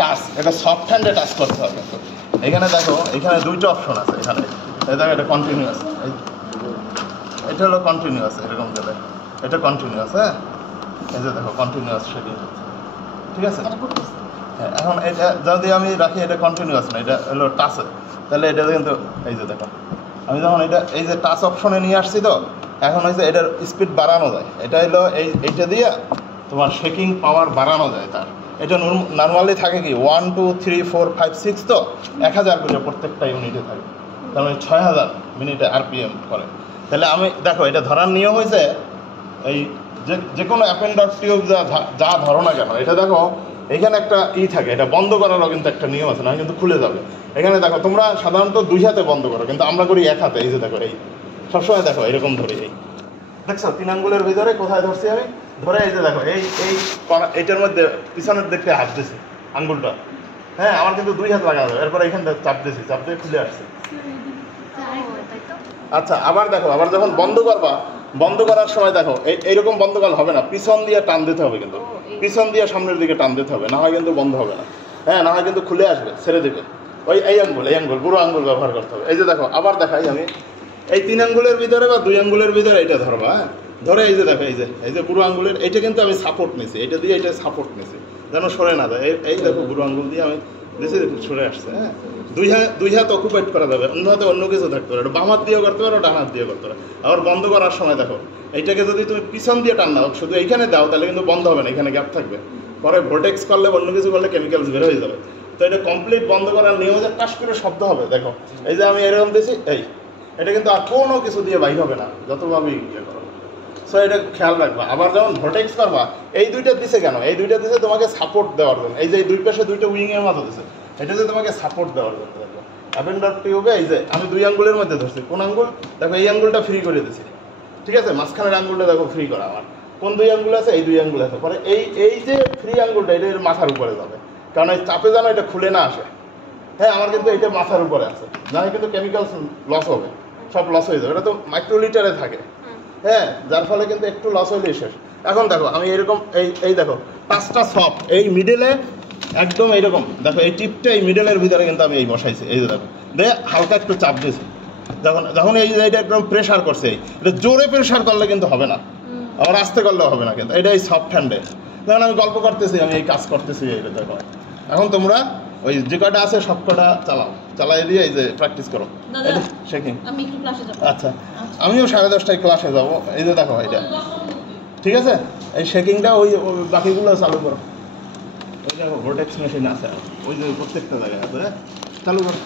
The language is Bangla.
টাচ, এটা সফট হ্যান্ডে টাচ করতে হবে। এখানে দেখো এখানে দুইটা অপশন আছে, এখানে এই দেখো এটা কন্টিনিউয়াস, এটা হলো কন্টিনিউয়াস, এরকম গেলে এটা কন্টিনিউয়াস। হ্যাঁ এই যে দেখো কন্টিনিউয়াস শেডিং হচ্ছে, ঠিক আছে। হ্যাঁ এখন এটা যদি আমি রাখি এটা কন্টিনিউয়াস না, এটা হলো টাচে, তাহলে এটা কিন্তু এই যে দেখো আমি যখন এটা এই যে টাচ অপশনে নিয়ে আসছি তো এখন হয়েছে এটার স্পিড বাড়ানো যায়, এটা হলো এইটা দিয়ে তোমার শেকিং পাওয়ার বাড়ানো যায় তার। এটা নর্মালি থাকে কি 1 2 3 4 5 6 তো 1000 করে প্রত্যেকটা ইউনিটে থাকে, তার মানে 6000 মিনিটে আরপিএম করে। তাহলে আমি দেখো এটা ধরার নিয়ম হয়েছে এই যে কোনো অ্যাপেন ডট টিউব যা ধরো না কেন, এটা দেখো এখানে একটা থাকে, এটা বন্ধ করারও কিন্তু একটা নিয়ম আছে, না কিন্তু খুলে যাবে। এখানে দেখো তোমরা সাধারণত 2 হাতে বন্ধ করো, কিন্তু আমরা করি 1 হাতে। এই যে দেখো এই সবসময় দেখো এরকম ধরি, এই দেখছো 3 আঙ্গুলের ভিতরে কোথায় ধরছি আমি, ধরে এই যে দেখো এইটার মধ্যে পিছনের দিকে হাত দিছি আঙ্গুলটা। হ্যাঁ আমার কিন্তু 2 হাত লাগানো যাবে, এরপর এখানটা চাপ দিছি, চাপ দিয়ে খুলে আসছে। আচ্ছা আবার দেখো, আবার যখন বন্ধ করবা, বন্ধ করার সময় দেখো এইরকম বন্ধ করা হবে না, পিছন দিয়ে টান দিতে হবে, কিন্তু পিছন দিয়ে সামনের দিকে টান দিতে হবে, না হয় কিন্তু বন্ধ হবে না। হ্যাঁ না হয় কিন্তু খুলে আসবে, ছেড়ে দেবে। এই আঙ্গুল বুড়ো আঙ্গুল ব্যবহার করতে হবে। এই যে দেখো আবার দেখাই আমি, এই 3 আঙ্গুলের ভিতরে বা 2 আঙ্গুলের ভিতরে এটা ধরবা। হ্যাঁ ধরে এই যে দেখো এই যে বুড়ো আঙ্গুলের এইটা কিন্তু আমি সাপোর্ট নিছি, এটা দিয়ে এটা সাপোর্ট নিছি যেন সরে না যায়। এই দেখো বুড়ো আঙ্গুল দিয়ে আমি দিয়েছি, সরে আসছে। হ্যাঁ 2 হাত অকুপাইড করা যাবে, অন্য হাতে অন্য কিছু থাকতে পারে, বাম হাত দিয়েও করতে পারো, ডান হাত দিয়ে করতে পারো। আবার বন্ধ করার সময় দেখো এইটাকে যদি তুমি পিছন দিয়ে টান নাও, শুধু এইখানে দাও, তাহলে কিন্তু বন্ধ হবে না, এখানে গ্যাপ থাকবে। পরে ভোল্টেক্স করলে অন্য কিছু করলে কেমিক্যালস বের হয়ে যাবে। তো এটা কমপ্লিট বন্ধ করার নিয়ম হচ্ছে টাস করে শব্দ হবে। দেখো এই যে আমি এরকম দিয়েছি, এটা কিন্তু আর কোনো কিছু দিয়ে বাইর হবে না, যতভাবেই ইয়ে করো। সো এটা খেয়াল রাখবা। আবার যখন ভোল্টেক্স করবা, এই দুইটা দিছে কেন, এই দুইটা দিছে তোমাকে সাপোর্ট দেওয়ার জন্য। এই যে দুই পাশে দুইটা উইংয়ের মতো দিছে, এটা যে তোমাকে সাপোর্ট দেওয়ার জন্য। দেখো অ্যাপেন ডট টিউবে এই যে আমি 2 আঙ্গুলের মধ্যে ধরছি, কোন আঙ্গুল দেখো এই আঙ্গুলটা ফ্রি করে দিছি, ঠিক আছে। মাঝখানের আঙ্গুলটা দেখো ফ্রি করা, আমার কোন 2 আঙ্গুল আছে, এই 2 আঙ্গুল আছে। পরে এই যে ফ্রি আঙ্গুলটা এটা এর মাথার উপরে যাবে, কারণ এই চাপে যেন এটা খুলে না আসে। হ্যাঁ আমার কিন্তু এটা মাথার উপরে আছে, জানি কিন্তু কেমিক্যাল লস হবে, সব লস হয়ে যাবে। এটা তো মাইক্রোলিটারে থাকে, হ্যাঁ যার ফলে কিন্তু একটু লস হলেই শেষ। এখন দেখো আমি এরকম এই দেখো 5টা সফট এই মিডলে একদম এইরকম, দেখো এই টিপটা এই মিডলের ভিতরে কিন্তু আমি এই বসাইছি। এই যে দেখো হালকা একটু চাপ দিয়েছি, যখন এই যে এটা একদম প্রেশার করছে, এটা জোরে প্রেশার করলে কিন্তু হবে না, আবার আস্তে করলেও হবে না, কিন্তু এটা এই সফট হ্যান্ডে। যখন আমি গল্প করতেছি, আমি এই কাজ করতেছি, এইটা দেখো। এখন তোমরা ওই যে কটা আছে সব কটা চালাই দিয়ে এই যে প্র্যাকটিস করো শেকিং। আচ্ছা আমিও 10:30টায় ক্লাসে যাবো। এই যে দেখো এটা ঠিক আছে, এই শেকিংটা ওই বাকিগুলো চালু করো। ওই দেখো ভোল্টেক্স মেশিন আছে, ওই যে প্রত্যেকটা জায়গায় আছে, চালু করো।